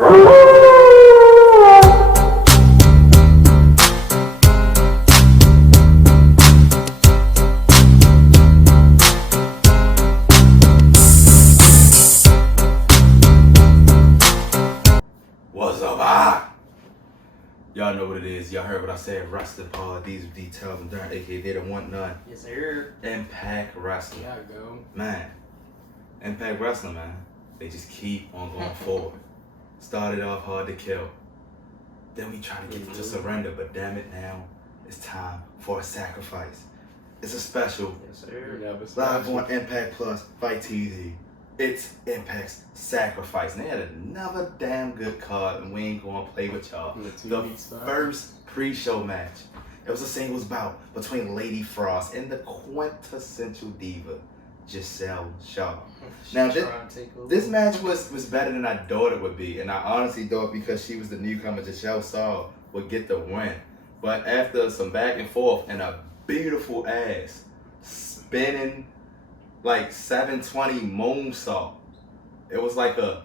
What's up, y'all know what it is. Y'all heard what I said. Wrestling Pod. These are details. And during aka they don't want none. Yes, sir. Impact Wrestling. Yeah, I go. Man. Impact Wrestling, man. They just keep on going forward. Started off hard to kill. Then we try to get them to surrender, but damn it, now it's time for a sacrifice. It's a special. Yes, sir. Live on Impact Plus Fight TV. It's Impact's Sacrifice. And they had another damn good card, and we ain't gonna play with y'all. The first pre-show match. It was a singles bout between Lady Frost and the quintessential diva, Giselle Shaw. Now, this match was better than I thought it would be, and I honestly thought because she was the newcomer, Giselle Shaw would get the win. But after some back and forth and a beautiful ass spinning like 720 moonsault, it was like a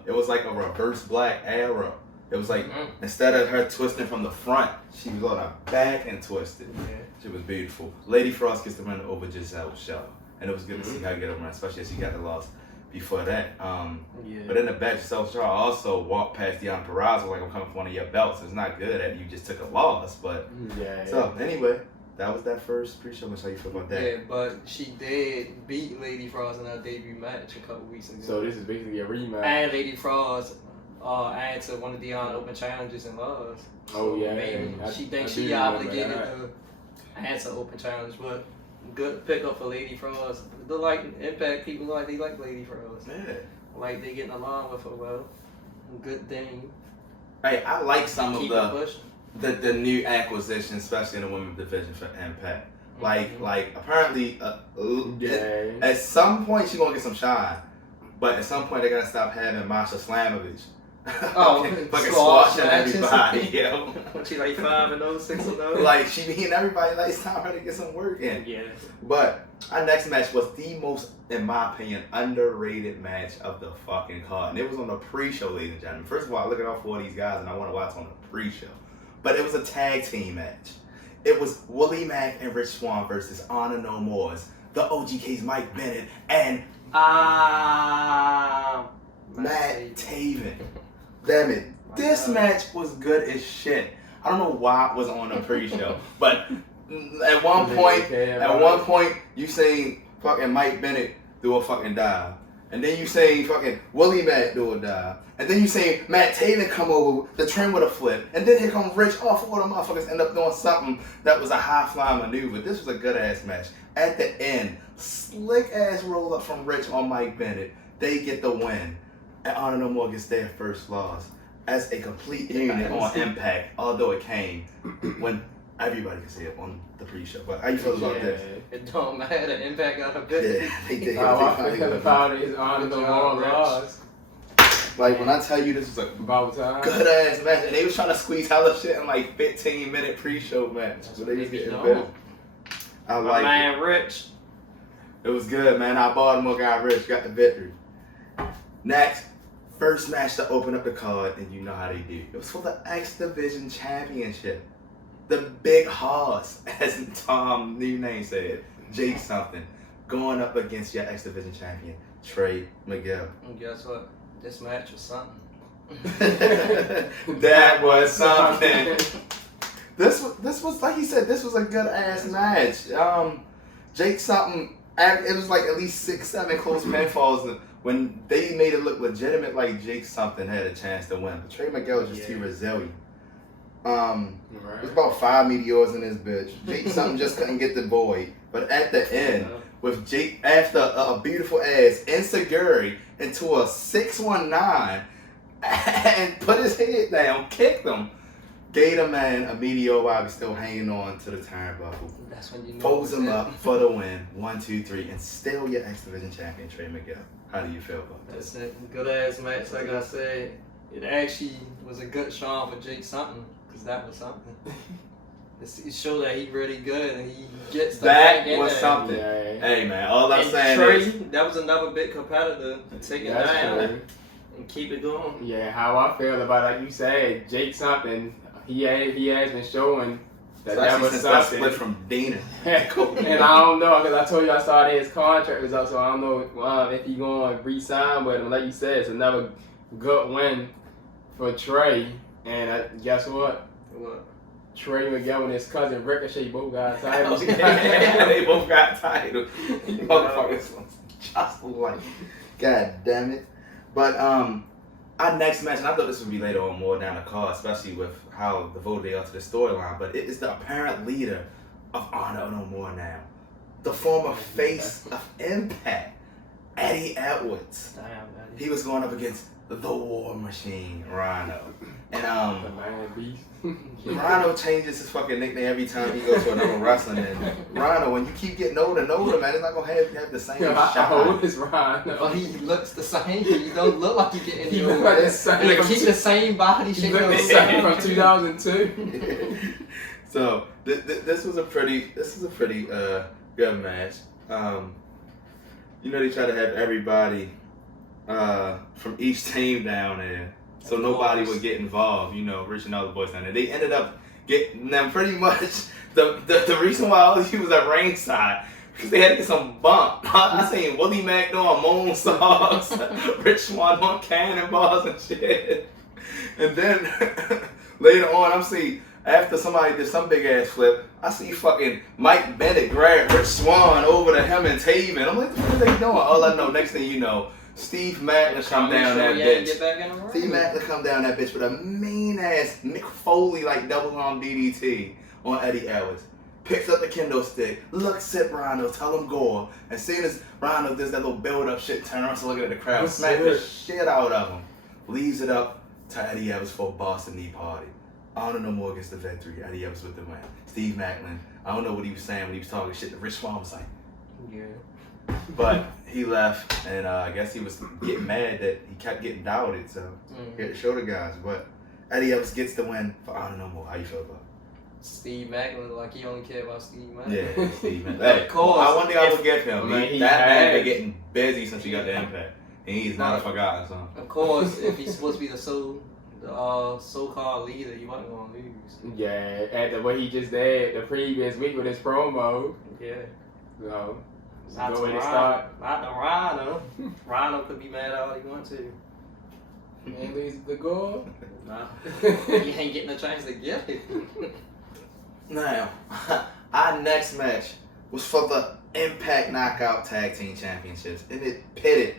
reverse black arrow. It was like instead of her twisting from the front, she was on her back and twisted. Yeah. She was beautiful. Lady Frost gets the run over Giselle Shaw. And it was good to see her get a run, especially as she got the loss before that. But in the back, Giselle Shaw also walked past Deanna Purrazzo like I'm coming for one of your belts. It's not good that you just took a loss, but so anyway, that was that first pre-show match. How you feel about that? Yeah, but she did beat Lady Frost in her debut match a couple weeks ago. So this is basically a rematch. And Lady Frost answered one of Deanna Open challenges and lost. Oh yeah, maybe she thinks she obligated to answer Open challenge, but good pickup for Lady Frost. The like Impact people they like Lady Frost. Yeah. Like they getting along with her well. Good thing. Hey, I like some Keep of the new acquisitions, especially in the women's division for Impact. Like apparently at some point she's gonna get some shine, but at some point they're gonna stop having Masha Slamovich. Fucking squashing everybody, yo. When she like 5-0, 6-0. Like she beating everybody, like it's time for her to get some work in. Yeah. But our next match was the most, in my opinion, underrated match of the fucking card. And it was on the pre-show, ladies and gentlemen. First of all, I look at all four of these guys and I want to watch on the pre-show. But it was a tag team match. It was Willy Mack and Rich Swann versus Honor No More's, the OGK's Mike Bennett, and Matt Taven. Damn it. This match was good as shit. I don't know why it was on the pre-show, but at one point, you seen fucking Mike Bennett do a fucking dive. And then you seen fucking Willie Mack do a dive. And then you seen Matt Taven come over the trim with a flip. And then here comes Rich. All four of them motherfuckers end up doing something that was a high-flying maneuver. This was a good-ass match. At the end, slick-ass roll-up from Rich on Mike Bennett. They get the win. And Honor No More gets their first loss as a complete unit on Impact, although it came when everybody could see it on the pre-show. But how you feel about this? It don't matter. Impact got a good. Yeah, they did. The foul is Honor No More loss. Like when I tell you this was a good ass match, and they was trying to squeeze hella shit in like 15-minute pre-show match, so they was getting better. I like it. Rich. It was good, man. Our Baltimore guy Rich got the victory. Next. First match to open up the card, and you know how they do. It was for the X Division Championship. The Big Hoss, as Tom new name said, Jake something, going up against your X Division champion, Trey Miguel. And guess what? This match was something. That was something. This was like he said. This was a good ass match. Jake something. It was like at least 6-7 close pinfalls. When they made it look legitimate, like Jake something had a chance to win. But Trey Miguel was just too resilient. There's about 5 meteors in this bitch. Jake something just couldn't get the boy. But at the end, with Jake, after a beautiful ass insecurity into a 619 and put his head down, kicked him, gave the man a meteor while he's still hanging on to the turnbuckle. That's when you know. Folds him up for the win. 1, 2, 3, and still your X Division champion, Trey Miguel. How do you feel about that? That's it. Good ass match, like I said. It actually was a good showing for Jake something, because that was something. It showed that he really good and he gets the that was there. something. Yeah. Hey man, all I'm saying Trey, is that was another big competitor to take it down. And keep it going. Yeah, how I feel about, like you said, Jake something. He has been showing that that was since that something. split from Dana. And I don't know, because I told you I saw that his contract was up, so I don't know if he going to re-sign with him. Like you said, it's another good win for Trey. And guess what? What? Trey Miguel and his cousin Ricochet both got titles. Yeah, they both got titles. You motherfuckers just like, God damn it. But our next match, and I thought this would be later on more down the card, especially with how devoted they are to the storyline, but it is the apparent leader of Honor No More now. The former face of Impact, Eddie Edwards. Damn, Eddie. He was going up against the War Machine, Rhino. And The man beast. Rhino changes his fucking nickname every time he goes to another wrestling. And Rhino, when you keep getting older and older, man, it's not gonna have the same How old shine. is Rhino? But he looks the same. He don't look like he getting He any look older. like the same. Like, keep the same body He shape. look the same from 2002. So this was a pretty good match. You know, they try to have everybody from each team down there, so nobody would get involved. You know, Rich and all the boys down there. They ended up getting them pretty much. The reason why all of you was at ringside, because they had to get some bump. I seen Willy Mac doing moonsaults, Rich Swann on cannonballs and shit. And then later on, I'm seeing, after somebody did some big ass flip, I see fucking Mike Bennett grab Rich Swann over to him and Taven. I'm like, what are they doing? All I know, next thing you know, Steve Maclin come down that bitch. Get back in the ring. Steve Maclin come down that bitch with a mean ass Mick Foley like double arm DDT on Eddie Edwards. Picks up the kendo stick, looks at Rhino, tell him go. As soon as Rhino does that little build up shit, turn around, so looking at the crowd, smack the shit out of him. Leaves it up to Eddie Edwards for a Boston Knee Party. Honor No More gets the victory. Eddie Edwards with the win. Steve Maclin, I don't know what he was saying when he was talking shit. The Rich Swann was like, Yeah. but he left, and I guess he was getting mad that he kept getting doubted, so he had to show the guys. But Eddie Edwards gets the win for Honor No More. How you feel about it? Steve Maclin, like he only cared about Steve Maclin. Yeah, Steve Maclin. Hey, Of course. one thing I will give him, Man, he that man has. been getting busy since he got the Impact, and he's not a forgotten son. Of course, if he's supposed to be the so-called leader, you wasn't gonna lose. Yeah, after what he just did the previous week with his promo. Yeah. So, Not good to way to Rhino. start. Not to Rhino. Rhino could be mad all he wants to. And lose the goal. Nah. He ain't getting a chance to get it. Now, our next match was for the Impact Knockout Tag Team Championships, and it pitted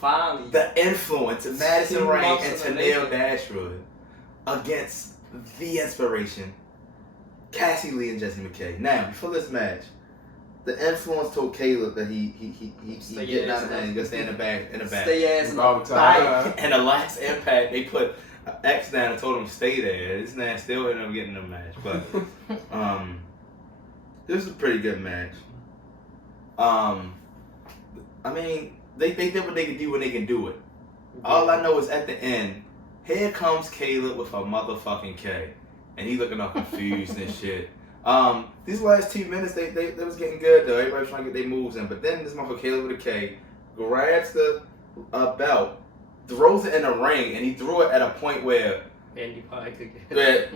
Finally. the Influence of Madison 2 Rain months and in the Tennille making. Dashwood against the Inspiration, Cassie Lee and Jesse McKay. Now, before this match, the Influence told Caleb that he Stay getting ass out of there and gonna stay in the back. Stay ass in the About back. time. And the last Impact, they put an X down and told him to stay there. This man still ended up getting the match, but this was a pretty good match. I mean, they did what they could do when they can do it. All I know is at the end, here comes Caleb with a motherfucking K, and he looking all confused and shit. These last 2 minutes, they was getting good though. Everybody was trying to get their moves in, but then this motherfucker Caleb with a K grabs the belt, throws it in the ring, and he threw it at a point where Anybody could get it.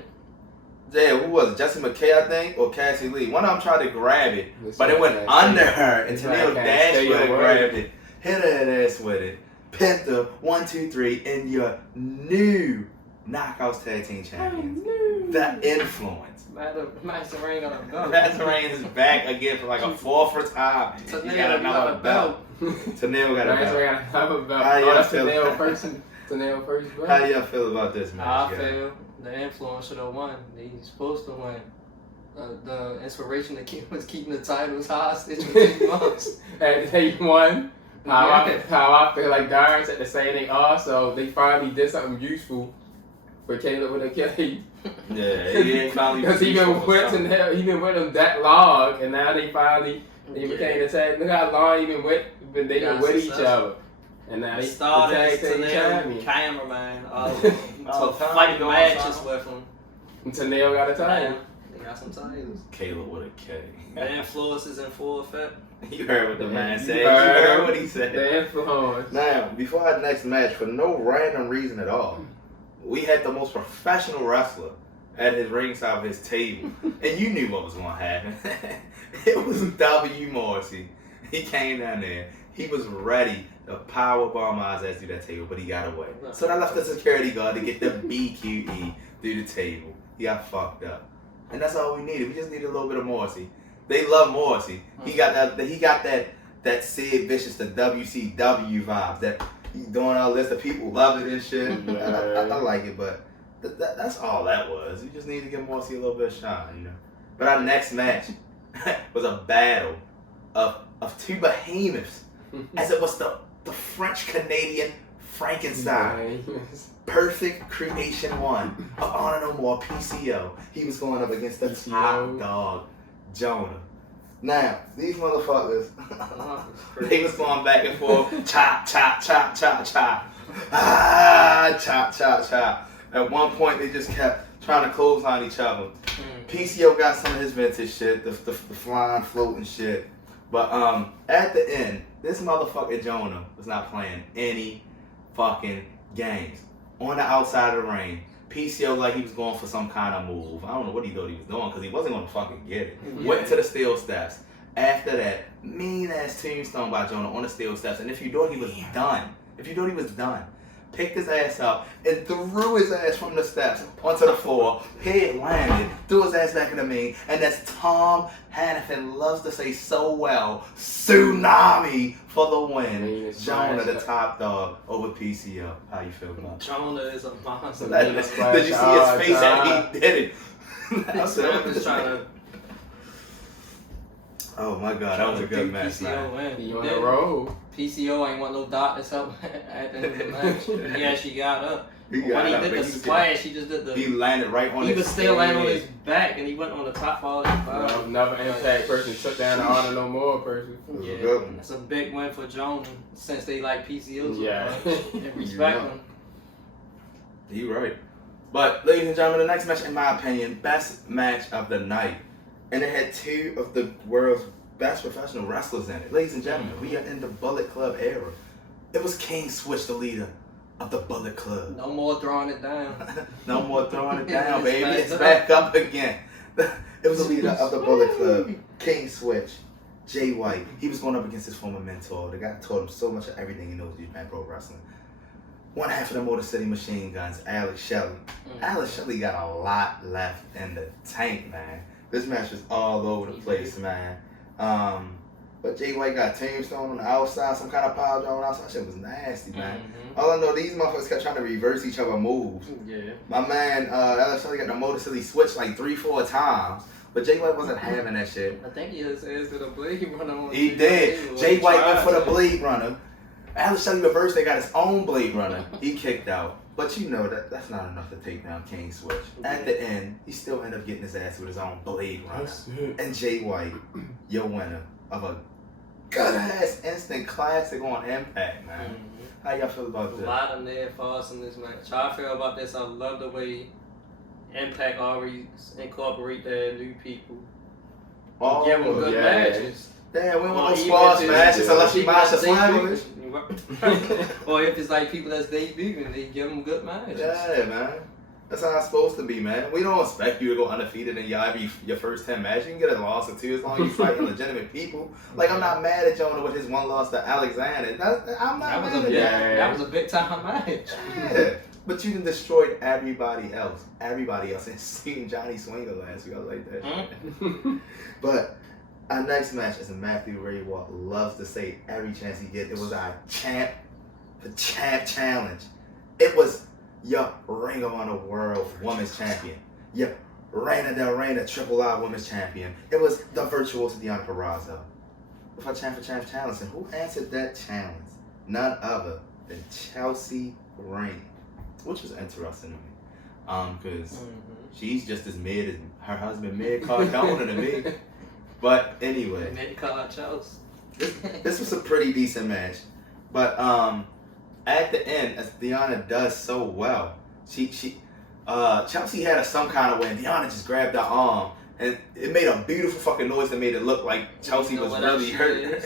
yeah, who was it? Jesse McKay, I think, or Cassie Lee. One of them tried to grab it, This but it one went can't under stay- her, and this one Tennille can't Dashwood stay away. grabbed it, hit her ass with it. Penta, 1, 2, 3, and your new Knockouts Tag Team Champions, the Influence. Madison Rain got a belt. Madison Rain is back again for like a 4th time. So He now got you another belt. Tennille got a Nice, we belt. got another belt. How y'all That's feel? Tennille first belt. How do y'all feel about this match? I guys? feel the Influence should have won. He's supposed to win. The Inspiration that was keeping the titles hostage for 2 months. And they won. How Yeah. I feel like Darren said the same thing also. They finally did something useful for Caleb with a K. Yeah, he ain't finally. Because he been with them that long, and now they finally became the tag. Look how long they've been with each other, and now they started the as tag team Tennille, cameraman. cameraman, All to the fight time. matches with him. And Tennille got a title. They got some titles. Caleb with a K. The influence is in full effect. You heard what the man said. You You heard what he The said. influence. Now, before our next match, for no random reason at all, we had the most professional wrestler at his ringside of his table. And you knew what was going to happen. It was W. Morrissey. He came down there. He was ready to powerbomb his ass through that table, but he got away. So that left the security guard to get the BQE through the table. He got fucked up. And that's all we needed. We just needed a little bit of Morrissey. They love Morrissey. He got that Sid Vicious, the WCW vibes. That he's doing all this, the people love it and shit. I like it, but that's all that was. You just need to give Morrissey a little bit of shine, you know. But our next match was a battle of two behemoths, as it was the French-Canadian Frankenstein. Perfect Creation 1 of Honor No More PCO. He was going up against the top dog, Jonah. Now, these motherfuckers, they was going back and forth, chop, chop, chop, chop, chop. Chop, chop, chop. At one point, they just kept trying to clothesline each other. PCO got some of his vintage shit, the flying, floating shit. But at the end, this motherfucker Jonah was not playing any fucking games. On the outside of the ring, PCO like he was going for some kind of move. I don't know what he thought he was doing because he wasn't going to fucking get it. Yeah. Went to the steel steps. After that, mean ass tombstone by Jonah on the steel steps. And if you thought he was done, picked his ass up and threw his ass from the steps onto the floor. Head landed, threw his ass back in the ring. And as Tom Hannafin loves to say so well, tsunami for the win. Jonah, the top dog, over PCO. How you feel about it? Jonah is a monster. Did you see his face after he did it? I'm just trying to. Oh my god, that was a good match, man. He on the road. PCO ain't want no doctor's help at the end of the match. He actually got up. When he did the splash, he just did the. He landed right on his. He was still laying on his back, and he went on the top fall. Another Impact person took down the Honor No More person. Yeah, that's a big win for Jonah since they like PCO so much and respect him. You right. But ladies and gentlemen, the next match, in my opinion, best match of the night, and it had two of the world's best professional wrestlers in it. Ladies and gentlemen, we are in the Bullet Club era. It was King Switch, the leader of the Bullet Club. No more throwing it down. No more throwing it down, baby. It's back up again. It was the leader of the Bullet Club, King Switch, Jay White. He was going up against his former mentor. The guy taught him so much of everything he knows in pro wrestling. One half of the Motor City Machine Guns, Alex Shelley. Alex Shelley got a lot left in the tank, man. This match was all over the place, man. But Jay White got tombstone on the outside, some kind of pile driver on the outside. That shit was nasty, man. All I know, these motherfuckers kept trying to reverse each other moves. Yeah. My man, Alex Shelley got the Motor City switch like 3-4 times. But Jay White wasn't having that shit. I think he has to the Blade Runner on. He did. Jay White went for the Blade Runner. Alex Shelley reversed, they got his own Blade Runner. He kicked out. But you know that's not enough to take down King Switch. At the end, he still ended up getting his ass with his own Blade Runner. And Jay White, your winner of a good-ass instant classic on Impact, man. How y'all feel about this? A lot of near falls in this match. How I feel about this, I love the way Impact always incorporate their new people. Oh, give them good matches. Damn, we don't want no squash matches unless you match a Slamovich. Or if it's like people that's debuting, they give them good matches. Yeah, man. That's how it's supposed to be, man. We don't expect you to go undefeated in your first 10 matches. You can get a loss or two as long as you fighting legitimate people. Like, I'm not mad at Jonah with his one loss to Alexander. I'm not mad at that. That was a big time match. Yeah. But you done destroyed everybody else. Everybody else. And seeing Johnny Swinger last week. I like that shit. But our next match is a Matthew Ray Walt loves to say every chance he gets. It was our champ challenge. It was your Ring of Honor World Women's Champion. Your Reina Del Reina Triple I Women's Champion. It was the Virtuosa Deonna Purrazzo. With our champ challenge. And who answered that challenge? None other than Chelsea Green. Which was interesting to me. Because she's just as mid as her husband, Mid Cardona, to me. But anyway. Mid-card Chelsea. This was a pretty decent match. But at the end, as Deonna does so well, Chelsea had some kind of way, and Deonna just grabbed her arm And it made a beautiful fucking noise that made it look like Chelsea was really hurt.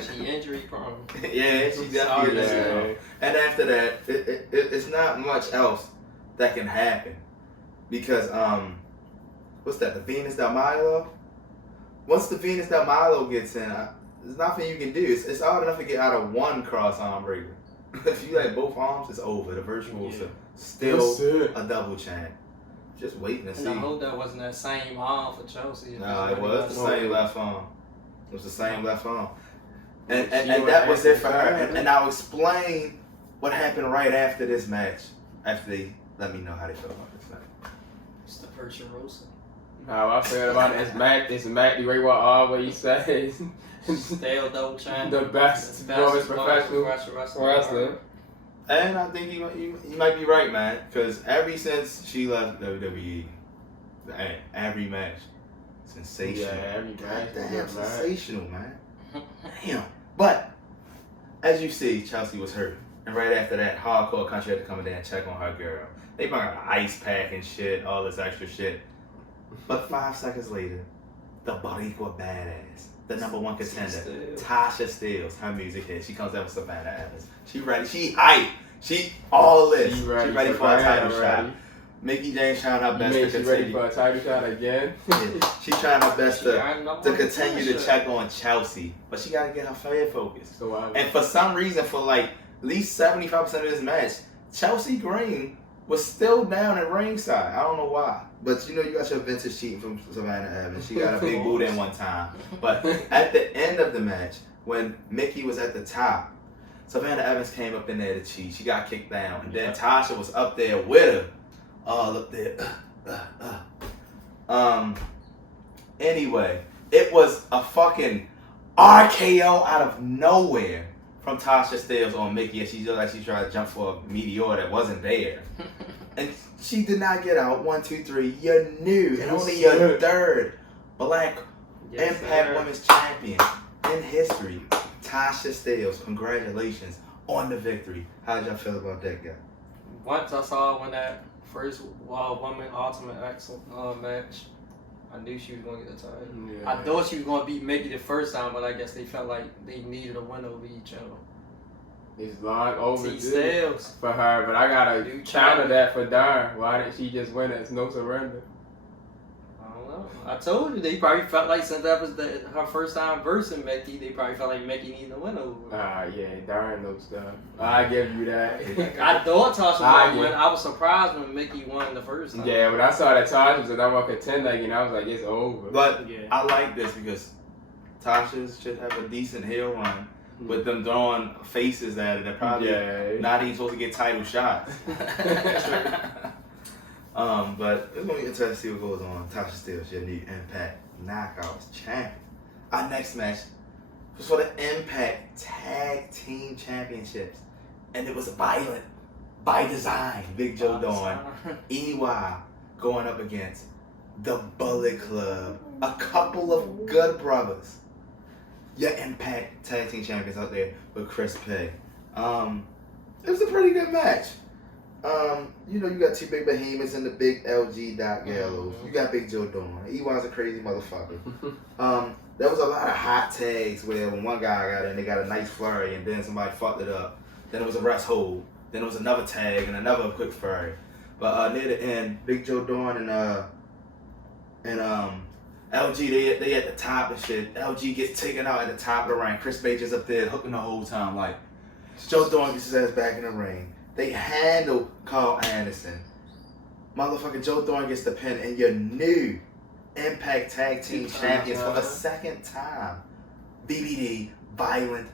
She injury prone. Yeah, she definitely is. And after that, it's not much else that can happen. Because, what's that, the Venus del Milo? Once the Venus del Milo gets in, there's nothing you can do. It's hard enough to get out of one cross arm breaker. If you like both arms, it's over. The Virtuosa still a double champ. Just waiting to see. And I hope that wasn't that same arm for Chelsea. No, it was the same left arm. It was the same left arm. And that was it for her. And I'll explain what happened right after this match. After they let me know how they feel about this match. It's the Virtuosa. How I feel about it, it's Mac the Ray Watt always says. Still double champ. The best women's professional wrestler. And I think you might be right, man. Because ever since she left WWE, every match, sensational. Yeah, every match. Damn, sensational, man. Damn. But, as you see, Chelsea was hurt. And right after that, Hardcore Country had to come in there and check on her girl. They brought her an ice pack and shit, all this extra shit. But 5 seconds later, the Boricua badass, the #1 contender, Tasha Steelz, her music hit. She comes out with Savannah Evans. She ready. She hype. She all this. She ready for a title shot. Mickey James trying her best to continue. She ready for a title shot again? Yeah. She trying her best to continue to check on Chelsea. But she got to get her fan focused. And for some reason, for like at least 75% of this match, Chelsea Green was still down at ringside. I don't know why. But you know, you got your vintage cheating from Savannah Evans. She got a big boot in one time. But at the end of the match, when Mickey was at the top, Savannah Evans came up in there to cheat. She got kicked down. And then Tasha was up there with her. All up there. Anyway, it was a fucking RKO out of nowhere from Tasha Steelz on Mickey, and she looked like she tried to jump for a meteor that wasn't there. And she did not get out. 1, 2, 3. You're new, and only your third Black Impact Women's Champion in history. Tasha Steelz, congratulations on the victory. How did y'all feel about that guy? Once I saw when that first Woman Ultimate X match, I knew she was going to get the title. Yeah. I thought she was going to beat Mickey the first time, but I guess they felt like they needed a win over each other. It's long overdue for her, but I gotta counter that for Darn. Why didn't she just win it? No surrender. I don't know. I told you, they probably felt like since that was her first time versus Mickey, they probably felt like Mickey needed a win over her. Yeah, Darn knows stuff. I give you that. I thought Tasha was going to win. I was surprised when Mickey won the first time. Yeah, when I saw that Tasha was the #1 contender, and I was like, it's over. But I like this because Tasha should have a decent heel run. With them throwing faces at it, they're probably not even supposed to get title shots. But it's gonna be interesting to see what goes on. Tasha Steelz, your new Impact Knockouts champion. Our next match was for the Impact Tag Team Championships, and it was violent by design. Big Joe Dawn, EY going up against the Bullet Club, a couple of good brothers. Your Impact Tag Team Champions out there with Chris Pay. It was a pretty good match. You know, you got 2 big behemoths and the big LG Doc Gallows. You got Big Joe Dawn. EY's a crazy motherfucker. There was a lot of hot tags where when one guy got in, they got a nice flurry, and then somebody fucked it up. Then it was a rest hold. Then it was another tag and another quick flurry. But near the end, Big Joe Dawn and LG, they at the top and shit. LG gets taken out at the top of the ring. Chris Baker's up there hooking the whole time. Like, Joe Dawn gets his ass back in the ring. They handle Carl Anderson. Motherfucking Joe Dawn gets the pin, and your new Impact Tag Team Champions for the second time. BBD, violent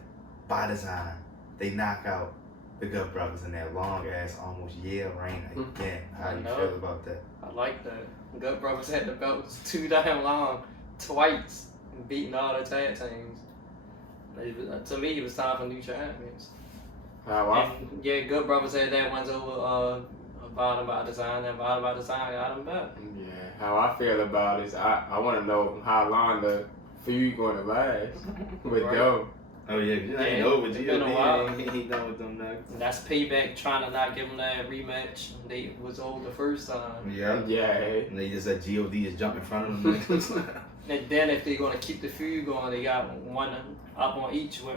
by design. They knock out the Good Brothers in that long ass almost year reign again. How do you feel about that? I like that. Good Brothers had the belts too damn long, twice, and beating all the tag teams. To me, it was time for new champions. Good Brothers had that one's over Bottom by Design, and Bottom by Design got them back. Yeah, how I feel about it is I want to know how long the feud going to last with Joe. Oh yeah, you ain't over. It's been a while. He ain't done with them nuggets. And that's payback trying to not give them that rematch. They was old the first time. Yeah. Yeah. And they just said God is jumping in front of them. And then if they're gonna keep the feud going, they got one up on each with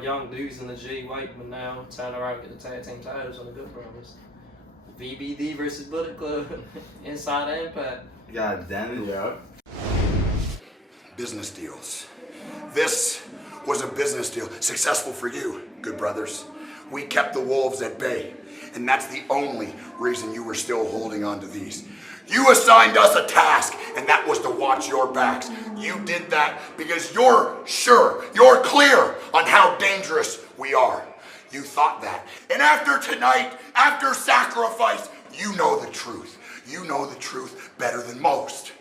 Young losing to Jay White, but now turn around and get the tag team titles on the Good Brothers. VBD versus Bullet Club inside Impact. God damn it. Yeah. Business deals. This was a business deal. Successful for you, Good Brothers. We kept the wolves at bay, and that's the only reason you were still holding on to these. You assigned us a task, and that was to watch your backs. You did that because you're sure, you're clear on how dangerous we are. You thought that. And after tonight, after sacrifice, you know the truth. You know the truth better than most.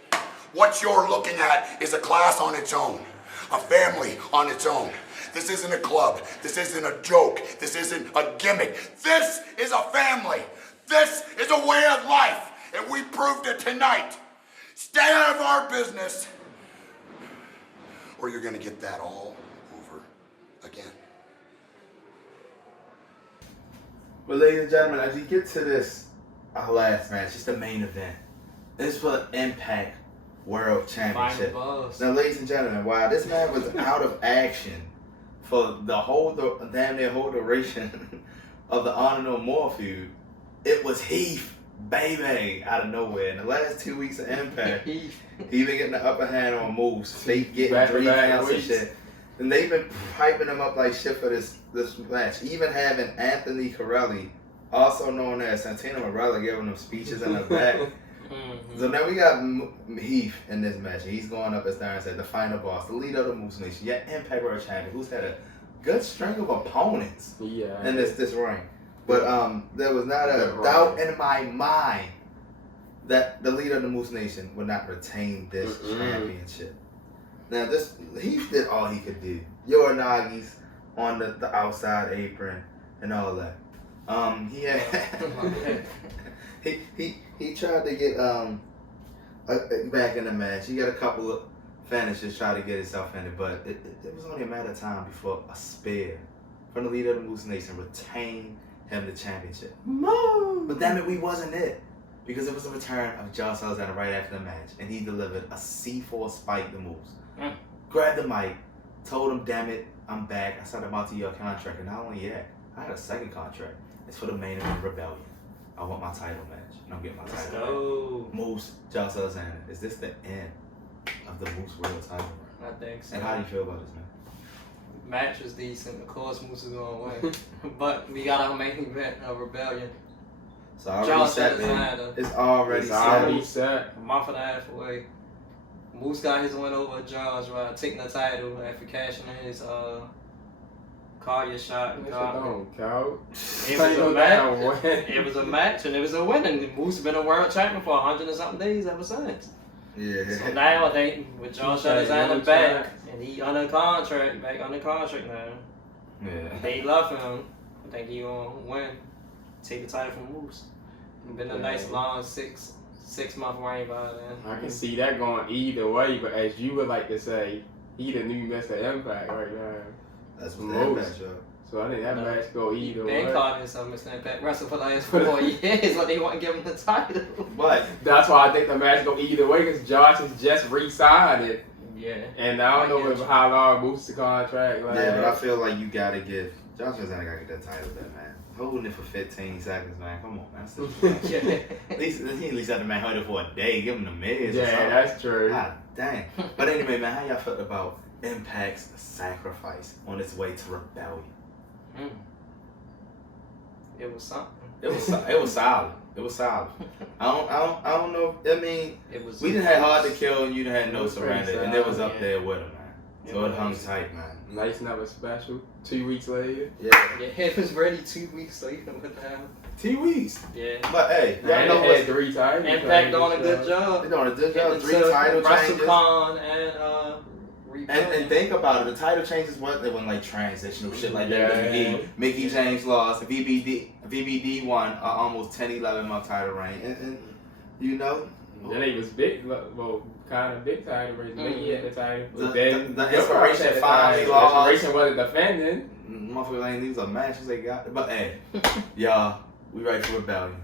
What you're looking at is a class on its own, a family on its own. This isn't a club. This isn't a joke. This isn't a gimmick. This is a family. This is a way of life. And we proved it tonight. Stay out of our business, or you're going to get that all over again. But ladies and gentlemen, as we get to this, our last match, it's the main event. This is for the Impact World Championship. Now, ladies and gentlemen, while this man was out of action for the damn near whole duration of the Honor No More feud, it was Heath, baby, out of nowhere. In the last 2 weeks of Impact, he been getting the upper hand on moves, fake getting 3 counts and shit. And they've been hyping him up like shit for this match. Even having Anthony Corelli, also known as Santino Marella, giving them speeches in the back. So now we got Heath in this match. He's going up as Darren said, the final boss, the leader of the Moose Nation, yet Impact World Champion, who's had a good string of opponents in this ring. But there was not a doubt in my mind that the leader of the Moose Nation would not retain this championship. Now Heath did all he could do. Yoranagi's on the outside apron and all that. He had he tried to get back in the match. He got a couple of finishes, tried to get himself in it, but it was only a matter of time before a spear from the leader of the Moose Nation retained him the championship. But damn it, we wasn't it. Because it was the return of Josh Alexander right after the match, and he delivered a C4 spike to Moose. Grabbed the mic, told him, damn it, I'm back. I signed a multi-year contract, and not only that, I had a second contract. It's for the main event Rebellion. I want my title match, and I'm getting my title match. Moose, Josh Alexander. Is this the end of the Moose World title? I think so. And how do you feel about this, man? Match was decent. Of course, Moose is going to win. But we got our main event of Rebellion. It's already set, man. It's already set. A month and a half away. Moose got his win over Josh by taking the title after cashing in his cardio shot. It was a match and it was a win. And Moose been a world champion for 100 and something days ever since. Yeah. So now I think with Josh Alexander back and he under contract, back under contract now. Yeah. They love him. I think he gonna win. Take the title from Moose. It's been a nice long six month reign by then. I can see that going either way, but as you would like to say, he the new Mr. Impact right now. That's what that match up. So I think that match go either way. Ben called himself Mr. Impact wrestler for the last 4 years, but they want to give him the title. But that's why I think the match go either way, because Josh has just re-signed it. Yeah. And I don't know how long Moose the contract. Like, yeah, but I feel like you gotta give Josh Alexander gotta get that title there, man. Holding it for 15 seconds, man. Come on, man. At least had the man hold it for a day. Give him the Miz. Yeah, that's true. God dang. But anyway, man, how y'all felt about Impact's sacrifice on its way to Rebellion? It was something. It was solid. It was solid. I don't know. I mean, we didn't have Hard to Kill and you didn't have No Surrender, and it was up there with him, man. So it hung tight, man. Nice Never Special. 2 weeks later. Yeah, it was ready 2 weeks later. What the hell? 2 weeks. Yeah. But hey, y'all know what's 3 titles. Impact doing a good job. They're doing a good job. 3 title changes. WrestleCon and think about it. The title changes what they went like transitional shit like that. Mickey James lost. VBD won almost 10-11 month title reign. And you know, Then he was big, well, kind of big title race. Then he had the title. The Inspiration finally lost. Inspiration wasn't defending. Motherfuckers ain't these are matches they got. But hey, y'all, we ready for Rebellion.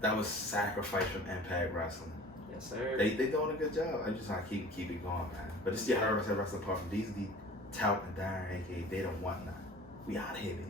That was sacrifice from Impact Wrestling. Yes, sir. They doing a good job. I just want to keep it going, man. But it's the Hard Wrestling apart from these, the Tout and Darren, aka they don't want none. We out here, baby.